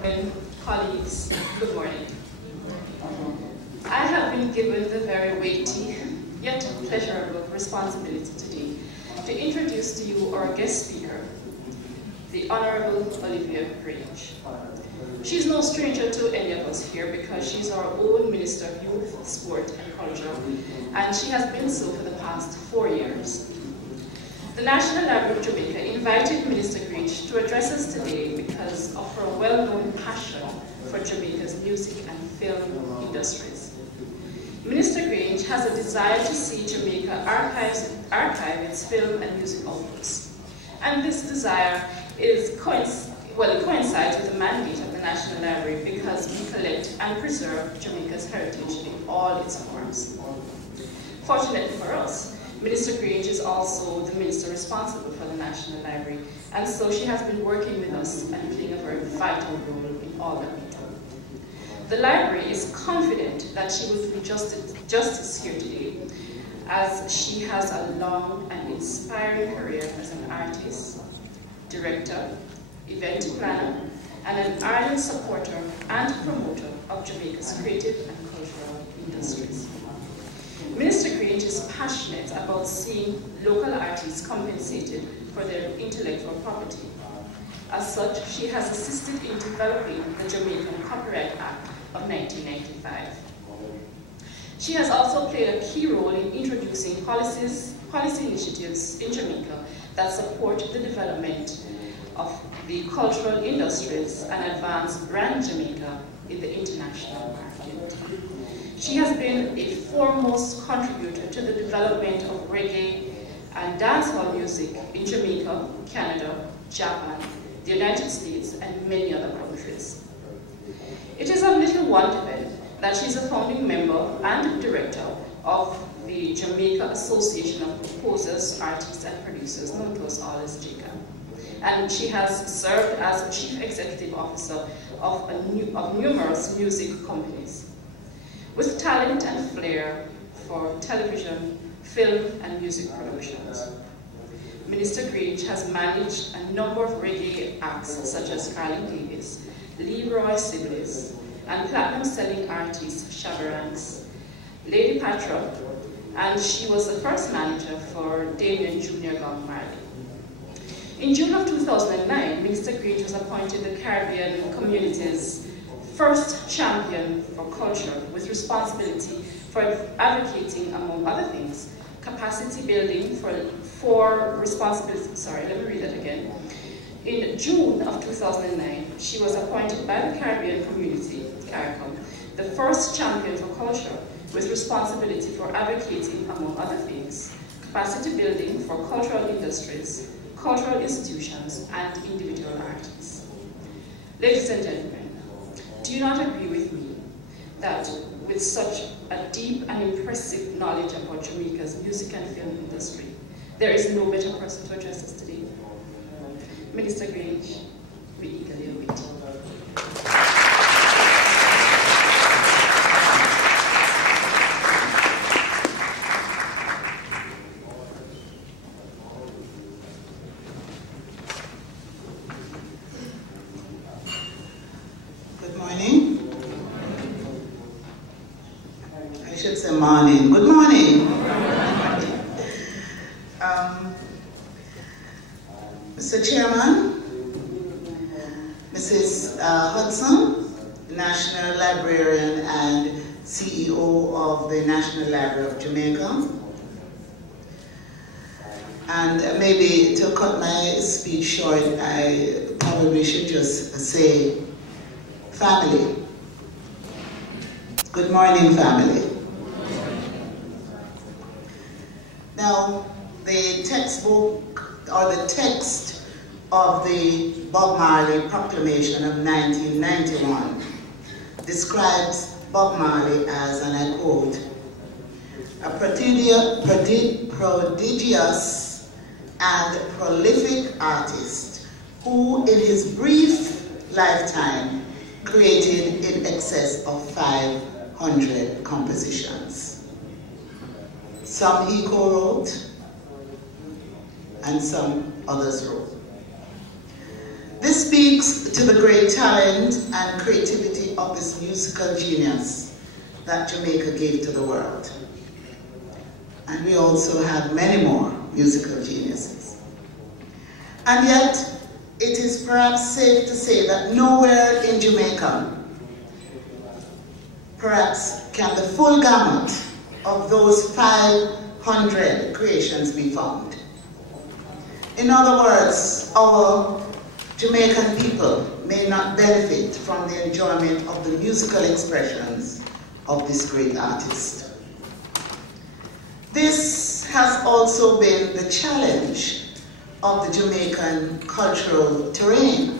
gentlemen, colleagues, good morning. I have been given the very weighty, yet pleasurable responsibility today to introduce to you our guest speaker, the Honorable Olivia Grange. She's no stranger to any of us here because she's our own Minister of Youth, Sport and Culture, and she has been so for the past 4 years. The National Library of Jamaica invited Minister Grange to address us today because of her well-known passion for Jamaica's music and film industries. Minister Grange has a desire to see Jamaica archive its film and music outputs. And this desire coincides with the mandate of the National Library because we collect and preserve Jamaica's heritage in all its forms. Fortunately for us, Minister Grange is also the minister responsible for the National Library, and so she has been working with us and playing a very vital role in all that we do. The library is confident that she will do justice here today, as she has a long and inspiring career as an artist, director, event planner, and an ardent supporter and promoter of Jamaica's creative and cultural industries. Minister Grange is passionate about seeing local artists compensated for their intellectual property. As such, she has assisted in developing the Jamaican Copyright Act of 1995. She has also played a key role in introducing policy initiatives in Jamaica that support the development of the cultural industries and advance brand Jamaica in the international market. She has been a foremost contributor to the development of reggae and dancehall music in Jamaica, Canada, Japan, the United States, and many other countries. It is of little wonder then that she is a founding member and director of the Jamaica Association of Composers, Artists, and Producers, known to us all as JACA. And she has served as Chief Executive Officer of numerous music companies. With talent and flair for television, film, and music productions. Minister Grange has managed a number of reggae acts such as Carly Davis, Leroy Sibbles, and platinum-selling artist Shabba Ranks, Lady Patra, and she was the first manager for Damien Jr. Gong Marley. In June of 2009, Minister Grange was appointed the Caribbean community's first champion for culture with responsibility for advocating, among other things, capacity building for responsibility. Sorry, let me read that again. In June of 2009, she was appointed by the Caribbean community, CARICOM, the first champion for culture with responsibility for advocating, among other things, capacity building for cultural industries, cultural institutions, and individual artists. Ladies and gentlemen, do you not agree with me that with such a deep and impressive knowledge about Jamaica's music and film industry, there is no better person to address us today? Minister Grange, we eagerly await. Morning. Good morning. Mr. Chairman, Mrs. Hudson, National Librarian and CEO of the National Library of Jamaica. And maybe to cut my speech short, I probably should just say family. Good morning, family. Now, the textbook, or the text of the Bob Marley Proclamation of 1991 describes Bob Marley as, and I quote, a prodigious and prolific artist who in his brief lifetime created in excess of 500 compositions. Some he co-wrote, and some others wrote. This speaks to the great talent and creativity of this musical genius that Jamaica gave to the world. And we also have many more musical geniuses. And yet, it is perhaps safe to say that nowhere in Jamaica, perhaps, can the full gamut of those 500 creations be found. In other words, our Jamaican people may not benefit from the enjoyment of the musical expressions of this great artist. This has also been the challenge of the Jamaican cultural terrain.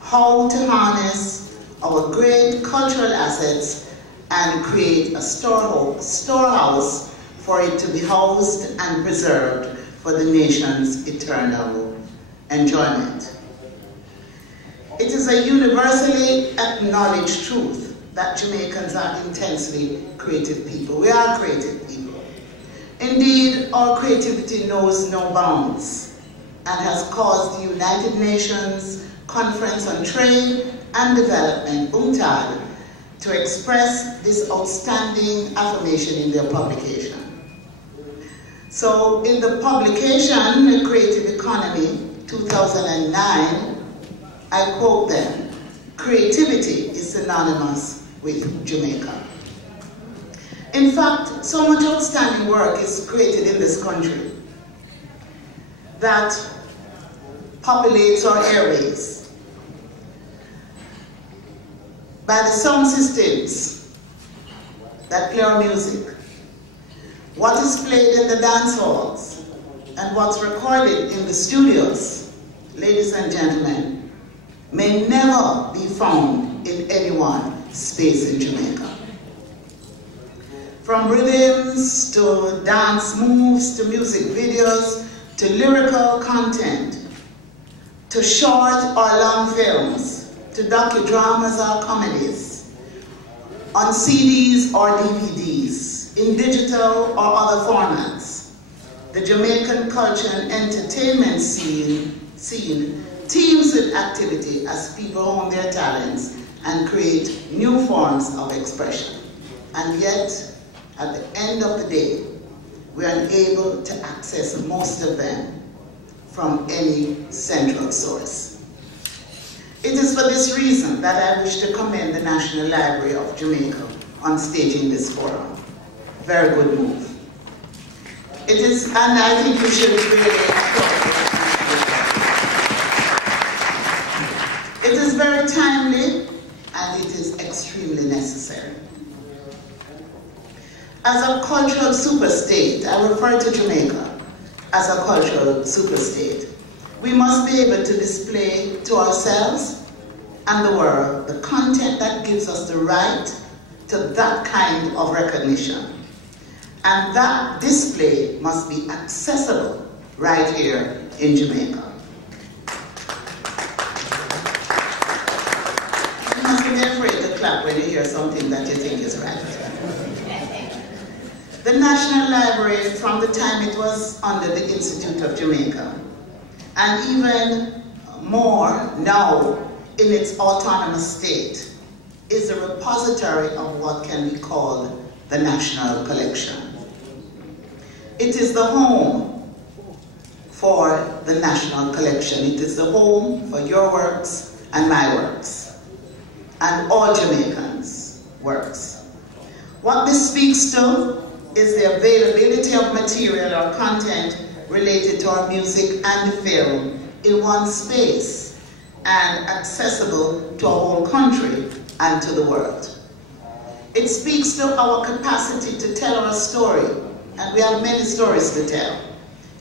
How to harness our great cultural assets and create a storehouse for it to be housed and preserved for the nation's eternal enjoyment. It is a universally acknowledged truth that Jamaicans are intensely creative people. We are creative people. Indeed, our creativity knows no bounds and has caused the United Nations Conference on Trade and Development, UNCTAD, to express this outstanding affirmation in their publication. So in the publication, The Creative Economy, 2009, I quote them, "Creativity is synonymous with Jamaica." In fact, so much outstanding work is created in this country that populates our airways by the sound systems that play our music, what is played in the dance halls, and what's recorded in the studios, ladies and gentlemen, may never be found in any one space in Jamaica. From rhythms to dance moves to music videos to lyrical content to short or long films to docudramas or comedies, on CDs or DVDs, in digital or other formats, the Jamaican culture and entertainment scene teems with activity as people hone their talents and create new forms of expression. And yet, at the end of the day, we are unable to access most of them from any central source. It is for this reason that I wish to commend the National Library of Jamaica on staging this forum. Very good move. It is, and I think you should really applaud it. It is very timely and it is extremely necessary. As a cultural superstate, I refer to Jamaica as a cultural superstate, we must be able to display to ourselves and the world the content that gives us the right to that kind of recognition. And that display must be accessible right here in Jamaica. You must be afraid to clap when you hear something that you think is right. The National Library, from the time it was under the Institute of Jamaica, and even more now in its autonomous state, is a repository of what can be called the National Collection. It is the home for the National Collection. It is the home for your works and my works, and all Jamaicans' works. What this speaks to is the availability of material or content related to our music and film in one space and accessible to our whole country and to the world. It speaks to our capacity to tell our story, and we have many stories to tell,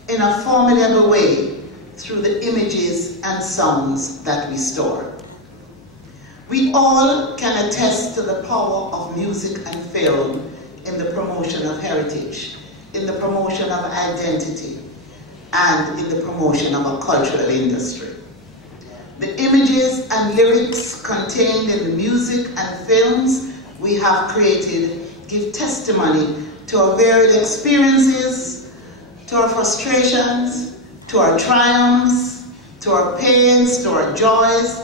in a formidable way through the images and sounds that we store. We all can attest to the power of music and film in the promotion of heritage, in the promotion of identity, and in the promotion of a cultural industry. The images and lyrics contained in the music and films we have created give testimony to our varied experiences, to our frustrations, to our triumphs, to our pains, to our joys,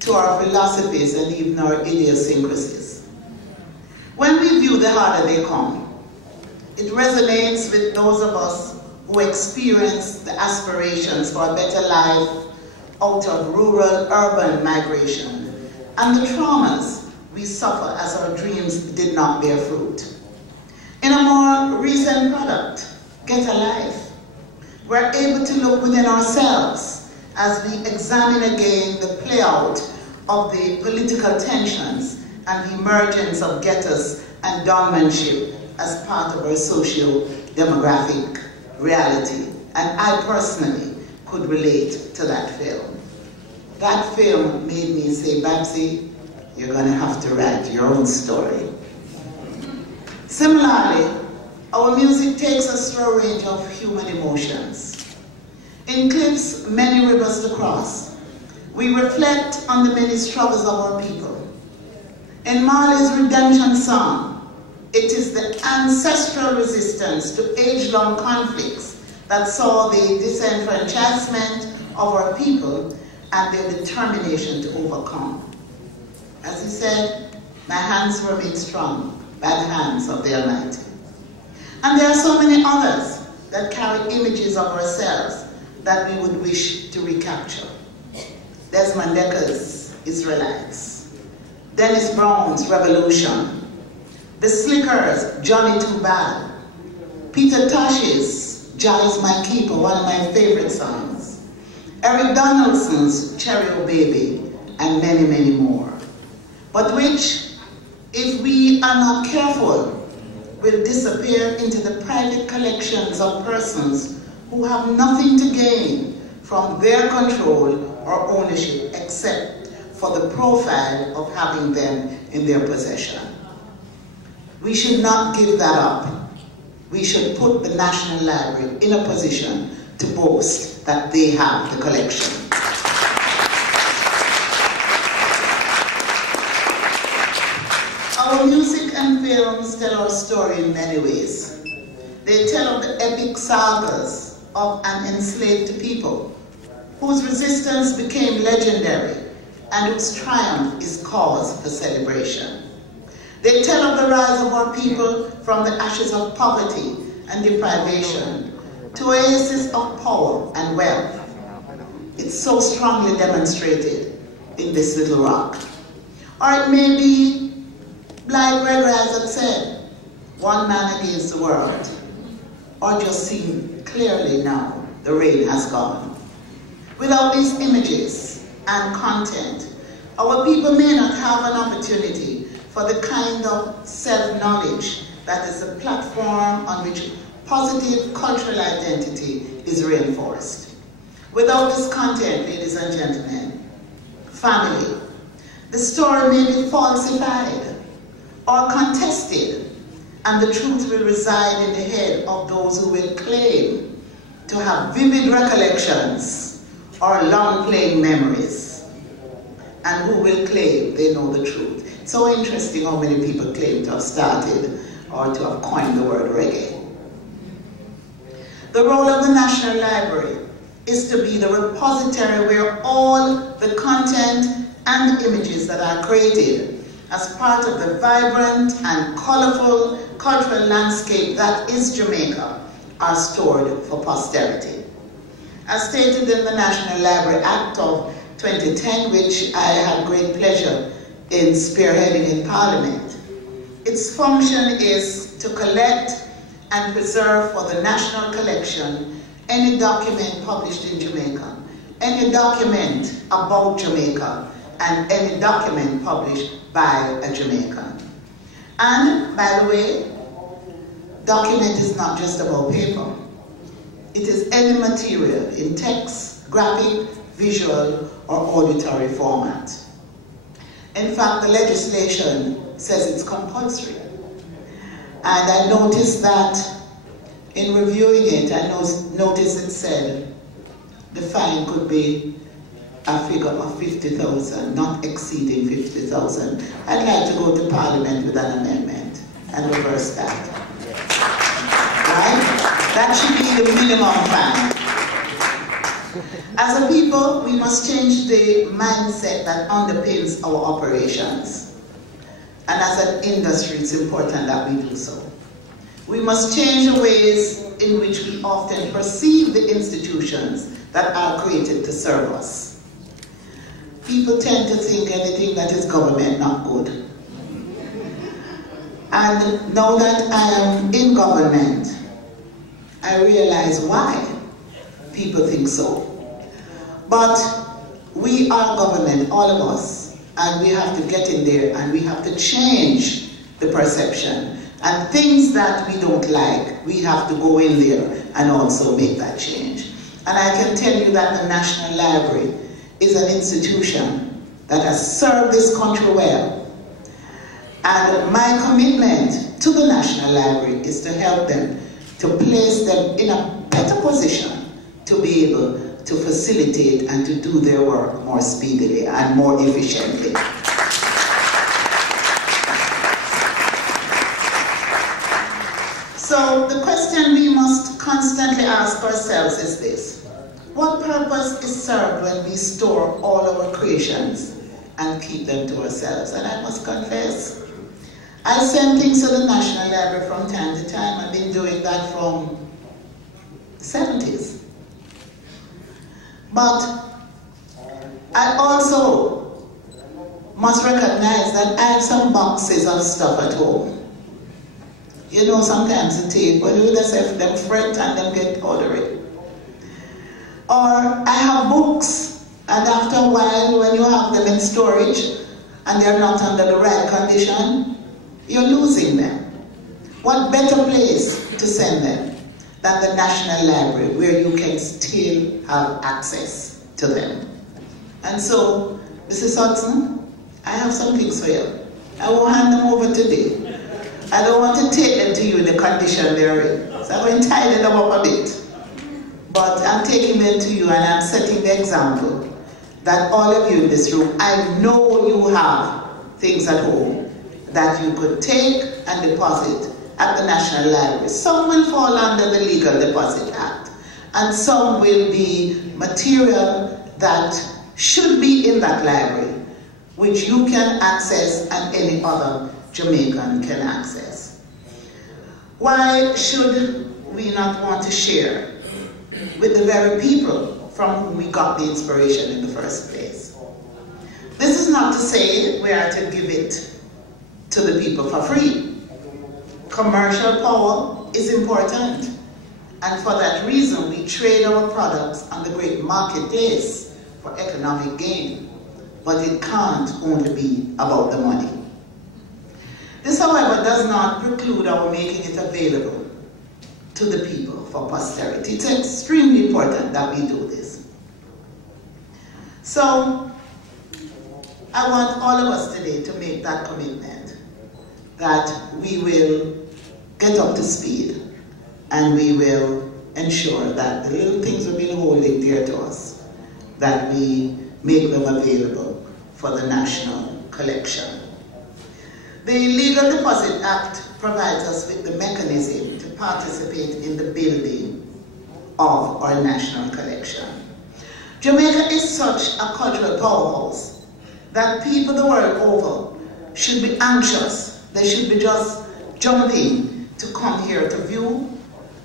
to our philosophies, and even our idiosyncrasies. When we view The Harder They Come, it resonates with those of us who experience the aspirations for a better life out of rural-urban migration and the traumas we suffer as our dreams did not bear fruit. In a more recent product, Get a Life, we're able to look within ourselves as we examine again the play-out of the political tensions and the emergence of ghettos and doormanship as part of our socio-demographic reality. And I personally could relate to that film. That film made me say, Babsy, you're going to have to write your own story. Similarly, our music takes us through a range of human emotions. In Cliff's Many Rivers to Cross, we reflect on the many struggles of our people. In Marley's Redemption Song, it is the ancestral resistance to age-long conflicts that saw the disenfranchisement of our people and their determination to overcome. As he said, my hands were made strong by the hands of the Almighty. And there are so many others that carry images of ourselves that we would wish to recapture. Desmond Decker's Israelites, Dennis Brown's Revolution, The Slickers' Johnny Too Bad, Peter Tosh's Jah Is My Keeper, one of my favorite songs, Eric Donaldson's Cherry O Baby, and many, many more. But which, if we are not careful, will disappear into the private collections of persons who have nothing to gain from their control or ownership except for the profile of having them in their possession. We should not give that up. We should put the National Library in a position to boast that they have the collection. Our music and films tell our story in many ways. They tell of the epic sagas of an enslaved people whose resistance became legendary and whose triumph is cause for celebration. They tell of the rise of our people from the ashes of poverty and deprivation to oases of power and wealth. It's so strongly demonstrated in this little rock. Or it may be, like Greg had said, one man against the world, or just seen clearly now, the rain has gone. Without these images and content, our people may not have an opportunity for the kind of self-knowledge that is a platform on which positive cultural identity is reinforced. Without this content, ladies and gentlemen, family, the story may be falsified or contested, and the truth will reside in the head of those who will claim to have vivid recollections or long-playing memories, and who will claim they know the truth. It's so interesting how many people claim to have started or to have coined the word reggae. The role of the National Library is to be the repository where all the content and images that are created as part of the vibrant and colorful cultural landscape that is Jamaica are stored for posterity. As stated in the National Library Act of 2010, which I had great pleasure in spearheading in Parliament, its function is to collect and preserve for the national collection any document published in Jamaica, any document about Jamaica, and any document published by a Jamaican. And, by the way, document is not just about paper. It is any material in text, graphic, visual, or auditory format. In fact, the legislation says it's compulsory. And I noticed that in reviewing it, I noticed it said the fine could be a figure of 50,000, not exceeding 50,000. I'd like to go to Parliament with an amendment and reverse that. Right? That should be the minimum fine. As a people, we must change the mindset that underpins our operations. And as an industry, it's important that we do so. We must change the ways in which we often perceive the institutions that are created to serve us. People tend to think anything that is government not good. And now that I am in government, I realize why people think so. But we are government, all of us, and we have to get in there and we have to change the perception. And things that we don't like, we have to go in there and also make that change. And I can tell you that the National Library is an institution that has served this country well. And my commitment to the National Library is to help them, to place them in a better position to be able to facilitate and to do their work more speedily and more efficiently. So the question we must constantly ask ourselves is this: what purpose is served when we store all our creations and keep them to ourselves? And I must confess, I send things to the National Library from time to time. I've been doing that from the 70s. But I also must recognize that I have some boxes of stuff at home. You know, sometimes the tape, when you just have them fret and them get out of it. Or I have books, and after a while, when you have them in storage and they're not under the right condition, you're losing them. What better place to send them than the National Library, where you can still have access to them? And so, Mrs. Hudson, I have some things for you. I will hand them over today. I don't want to take them to you in the condition they're in. So I'm going to tidy them up a bit. But I'm taking them to you and I'm setting the example that all of you in this room, I know you have things at home that you could take and deposit at the National Library. Some will fall under the Legal Deposit Act, and some will be material that should be in that library, which you can access and any other Jamaican can access. Why should we not want to share with the very people from whom we got the inspiration in the first place? This is not to say we are to give it to the people for free. Commercial power is important, and for that reason we trade our products on the great marketplace for economic gain. But it can't only be about the money. This, however, does not preclude our making it available to the people for posterity. It's extremely important that we do this. So, I want all of us today to make that commitment, that we will get up to speed and we will ensure that the little things we've been holding dear to us, that we make them available for the national collection. The Legal Deposit Act provides us with the mechanism to participate in the building of our national collection. Jamaica is such a cultural powerhouse that people the world over should be anxious. They should be just jumping to come here to view,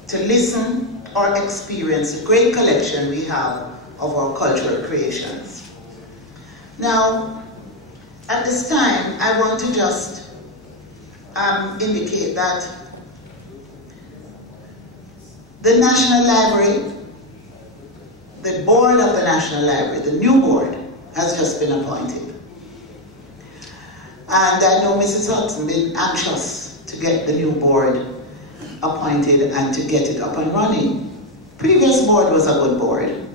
to listen, or experience the great collection we have of our cultural creations. Now, at this time, I want to just indicate that the National Library, the board of the National Library, the new board, has just been appointed. And I know Mrs. Hudson been anxious to get the new board appointed and to get it up and running. Previous board was a good board.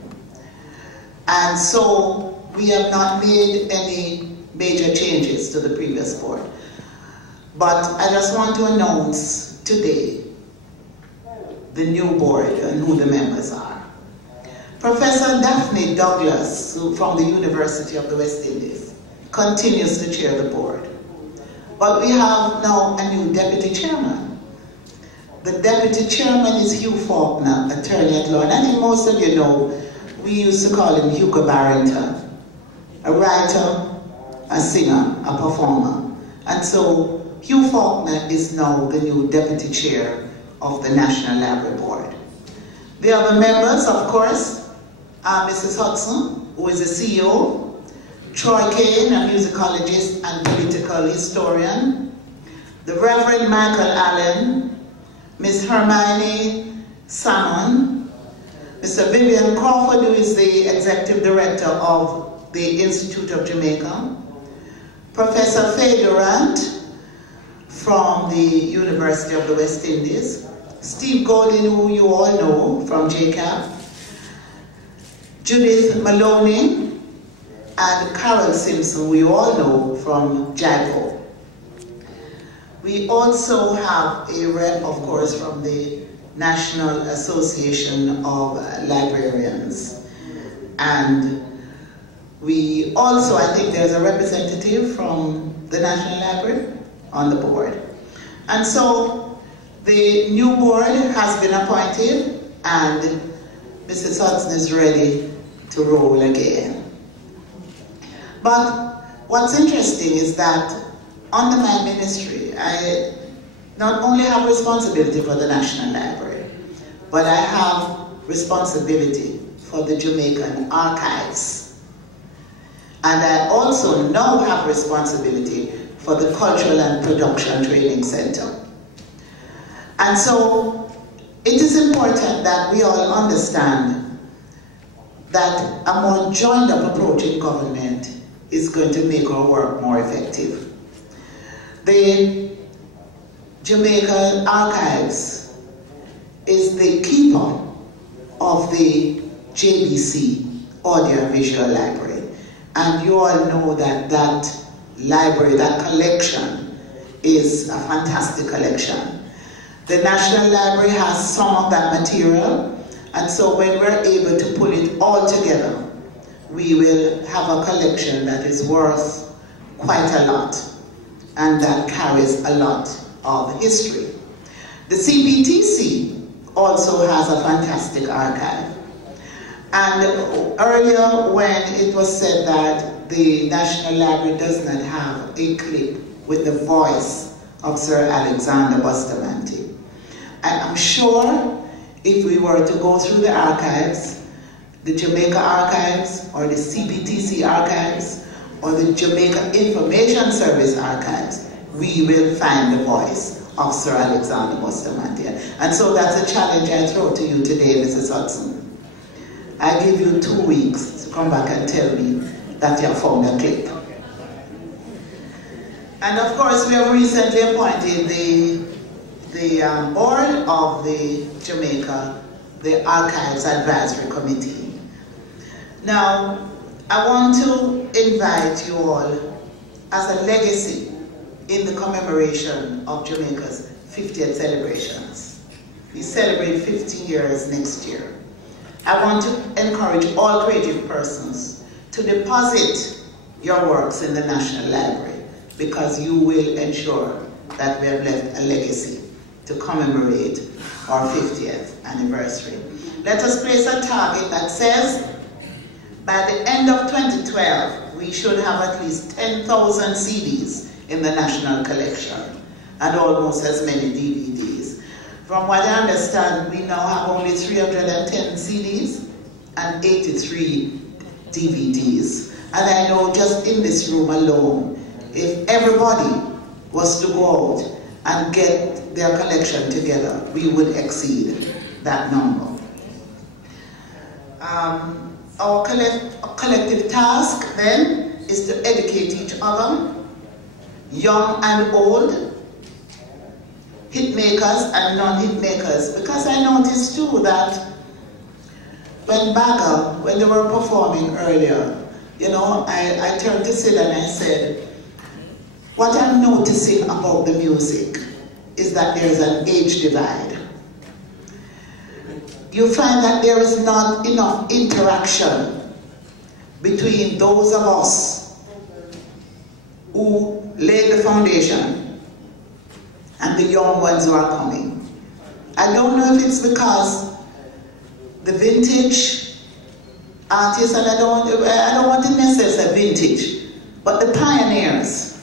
And so we have not made any major changes to the previous board. But I just want to announce today the new board and who the members are. Professor Daphne Douglas, from the University of the West Indies, continues to chair the board. But we have now a new deputy chairman. The deputy chairman is Hugh Faulkner, attorney at law. And I think most of you know we used to call him Hugo Barrington, a writer, a singer, a performer. And so Hugh Faulkner is now the new deputy chair of the National Library Board. The other members, of course, are Mrs. Hudson, who is the CEO, Troy Kane, a musicologist and political historian, the Reverend Michael Allen, Ms. Hermione Salmon, Mr. Vivian Crawford, who is the executive director of the Institute of Jamaica, Professor Faye Durant from the University of the West Indies, Steve Godin, who you all know from JCAP, Judith Maloney, and Carol Simpson, who you all know from JIPO. We also have a rep, of course, from the National Association of Librarians. And we also, I think there's a representative from the National Library on the board. And so the new board has been appointed and Mrs. Hudson is ready to roll again. But what's interesting is that under my ministry, I not only have responsibility for the National Library, but I have responsibility for the Jamaican Archives. And I also now have responsibility for the Cultural and Production Training Center. And so it is important that we all understand that a more joined-up approach in government is going to make our work more effective. The Jamaica Archives is the keeper of the JBC Audio-Visual Library. And you all know that that library, that collection, is a fantastic collection. The National Library has some of that material, and so when we're able to pull it all together, we will have a collection that is worth quite a lot and that carries a lot of history. The CPTC also has a fantastic archive. And earlier when it was said that the National Library does not have a clip with the voice of Sir Alexander Bustamante, I'm sure if we were to go through the archives, the Jamaica Archives or the CPTC Archives or the Jamaica Information Service Archives, we will find the voice of Sir Alexander Bustamante. And so that's a challenge I throw to you today, Mrs. Hudson. I give you 2 weeks to come back and tell me that you have found a clip. And of course, we have recently appointed the board of the Jamaica, the Archives Advisory Committee. Now, I want to invite you all as a legacy in the commemoration of Jamaica's 50th celebrations. We celebrate 50 years next year. I want to encourage all creative persons to deposit your works in the National Library because you will ensure that we have left a legacy to commemorate our 50th anniversary. Let us place a target that says by the end of 2012, we should have at least 10,000 CDs in the national collection and almost as many DVDs. From what I understand, we now have only 310 CDs and 83 DVDs. And I know just in this room alone, if everybody was to go out and get their collection together, we would exceed that number. Our collective task then is to educate each other, young and old, hit makers and non-hit makers, because I noticed too that when they were performing earlier, you know, I turned to Sid and I said, what I'm noticing about the music is that there is an age divide. You find that there is not enough interaction between those of us who laid the foundation and the young ones who are coming. I don't know if it's because the vintage artists, and I don't want to necessarily say vintage, but the pioneers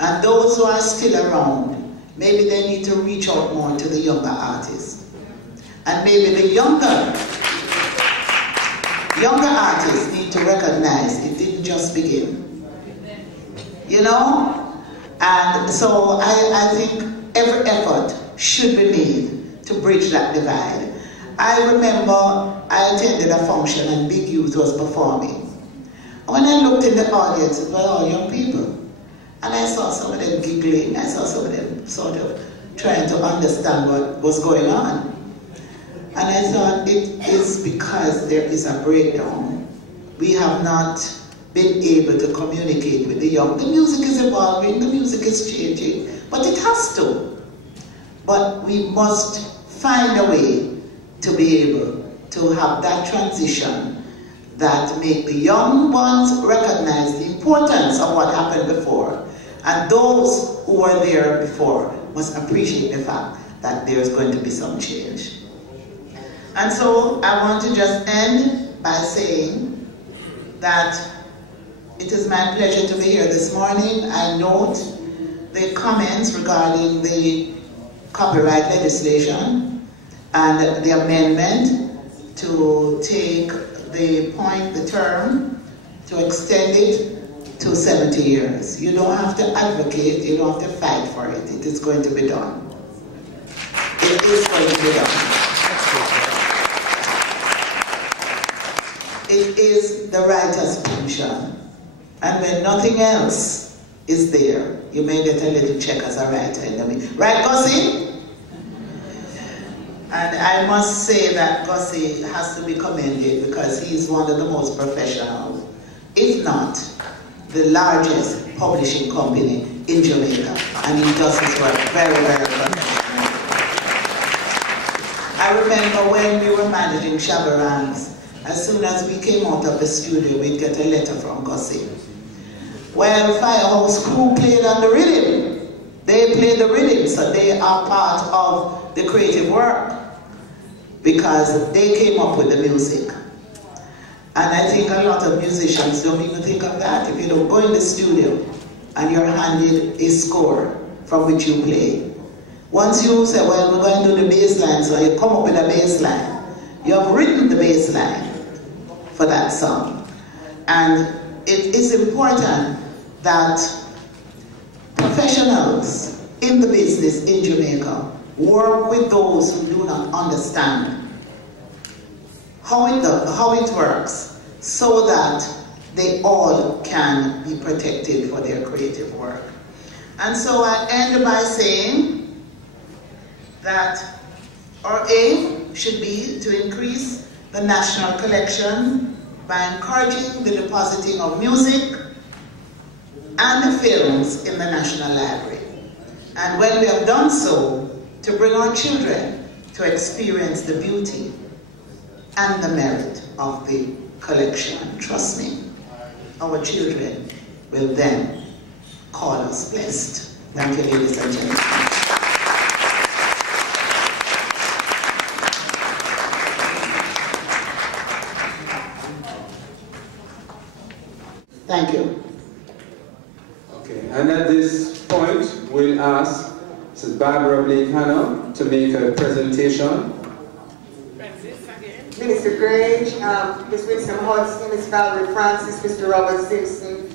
and those who are still around, maybe they need to reach out more to the younger artists. And maybe the younger artists need to recognize it didn't just begin. You know? And so I think every effort should be made to bridge that divide. I remember I attended a function and Big Youth was performing. When I looked in the audience, it were all young people. And I saw some of them giggling, I saw some of them sort of trying to understand what was going on. And I thought it is because there is a breakdown. We have not been able to communicate with the young. The music is evolving, the music is changing, but it has to. But we must find a way to be able to have that transition that make the young ones recognize the importance of what happened before. And those who were there before must appreciate the fact that there's going to be some change. And so I want to just end by saying that it is my pleasure to be here this morning. I note the comments regarding the copyright legislation and the amendment to take the term, to extend it to 70 years. You don't have to advocate, you don't have to fight for it. It is going to be done. It is going to be done. It is the writer's pension. And when nothing else is there, you may get a little check as a writer in the middle. Right, Gussie? And I must say that Gussie has to be commended because he is one of the most professional, if not the largest publishing company in Jamaica. And he does his work very, very professionally. I remember when we were managing Shabarans, as soon as we came out of the studio, we'd get a letter from Gussie. Well, Firehouse crew played on the rhythm. They play the rhythm, so they are part of the creative work because they came up with the music. And I think a lot of musicians don't even think of that. If you don't go in the studio and you're handed a score from which you play, once you say, well, we're going to do the bass line, so you come up with a bass line, you have written the bass line for that song. And it is important that professionals in the business in Jamaica work with those who do not understand how it works, so that they all can be protected for their creative work. And so I end by saying that our aim should be to increase the national collection by encouraging the depositing of music and the films in the National Library. And when we have done so, to bring our children to experience the beauty and the merit of the collection. Trust me, our children will then call us blessed. Thank you, ladies and gentlemen. Thank you. Okay, and at this point, we'll ask Mrs. Barbara Blake-Hanna to make a presentation. Minister Grange, Ms. Winsome Hudson, Ms. Valerie Francis, Mr. Robert Simpson,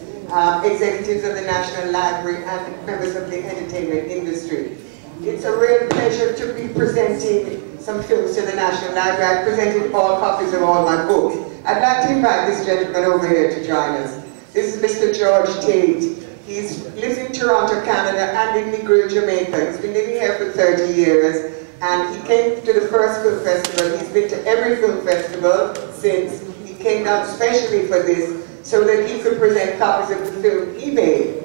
executives of the National Library and members of the entertainment industry. It's a real pleasure to be presenting some films to the National Library. I presented all copies of all my books. I'd like to invite this gentleman over here to join us. This is Mr. George Tate. He lives in Toronto, Canada, and in Negril, Jamaica. He's been living here for 30 years, and he came to the first film festival. He's been to every film festival since. He came down specially for this, so that he could present copies of the film he made.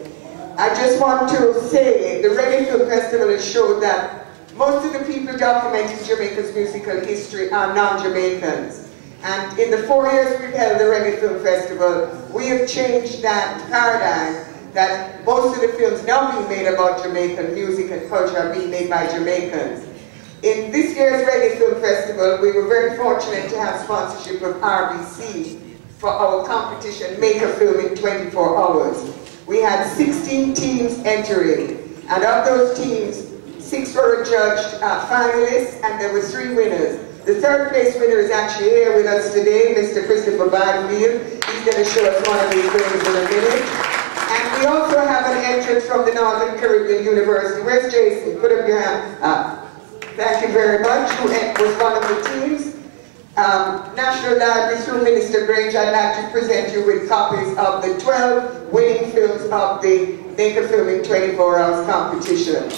I just want to say, the Reggae Film Festival has showed that most of the people documenting Jamaica's musical history are non-Jamaicans. And in the 4 years we've held the Reggae Film Festival, we have changed that paradigm, that most of the films now being made about Jamaican music and culture are being made by Jamaicans. In this year's Reggae Film Festival, we were very fortunate to have sponsorship of RBC, for our competition, Make a Film in 24 Hours. We had 16 teams entering, and of those teams, 6 were adjudged finalists, and there were 3 winners. The 3rd place winner is actually here with us today, Mr. Christopher Byfield. He's going to show us one of his films in a minute. And we also have an entrant from the Northern Caribbean University. Where's Jason? Put up your hand. Thank you very much. Who was one of the teams. National Library, through Minister Grange, I'd like to present you with copies of the 12 winning films of the Make a Film in 24 Hours competition.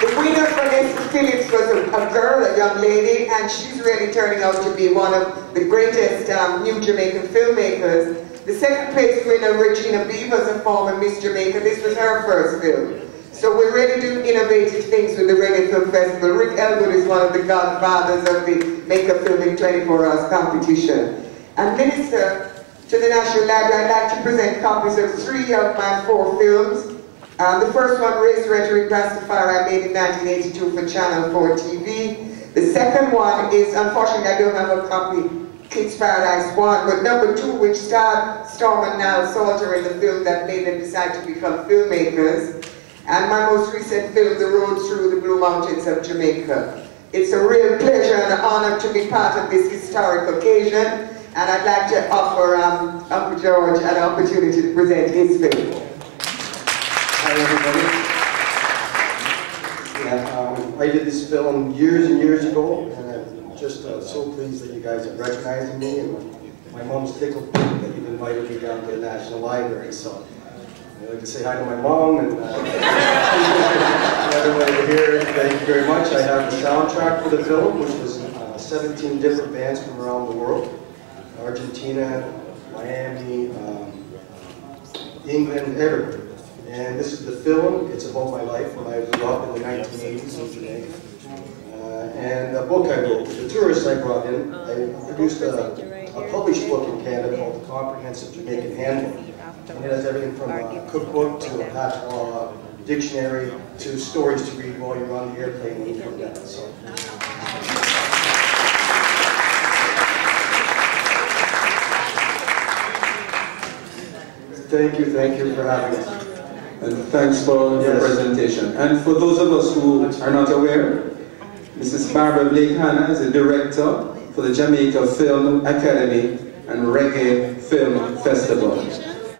The winner for Esther Phillips was a girl, a young lady, and she's really turning out to be one of the greatest new Jamaican filmmakers. The 2nd place winner, Regina B, was a former Miss Jamaica. This was her first film. So we're really doing innovative things with the Reggae Film Festival. Rick Elwood is one of the godfathers of the Make a Film in 24 Hours competition. And Minister, to the National Library, I'd like to present copies of 3 of my 4 films. The first one, Race Rhetoric Rastafari, I made in 1982 for Channel 4 TV. The second one is, unfortunately I don't have a copy, Kids Paradise 1, but number 2, which starred Storm and Niall Salter in the film that made them decide to become filmmakers. And my most recent film, The Road Through the Blue Mountains of Jamaica. It's a real pleasure and an honor to be part of this historic occasion, and I'd like to offer Uncle George an opportunity to present his film. Hi everybody. Yeah, I did this film years and years ago, and I'm just so pleased that you guys are recognizing me, and my mom's tickled that you've invited me down to the National Library, so I'd like to say hi to my mom and everybody here. Thank you very much. I have the soundtrack for the film, which was 17 different bands from around the world. Argentina, Miami, England, everywhere. And this is the film. It's about my life when I grew up in the 1980s in Jamaica. And a book I wrote, the tourists I brought in, I produced a published book in Canada called The Comprehensive Jamaican Handbook. And it has everything from a cookbook to a patois dictionary to stories to read while you're on the airplane when you come down. So. Thank you for having us. And thanks for the presentation. And for those of us who are not aware, Mrs. Barbara Blake Hanna is the director for the Jamaica Film Academy and Reggae Film Festival.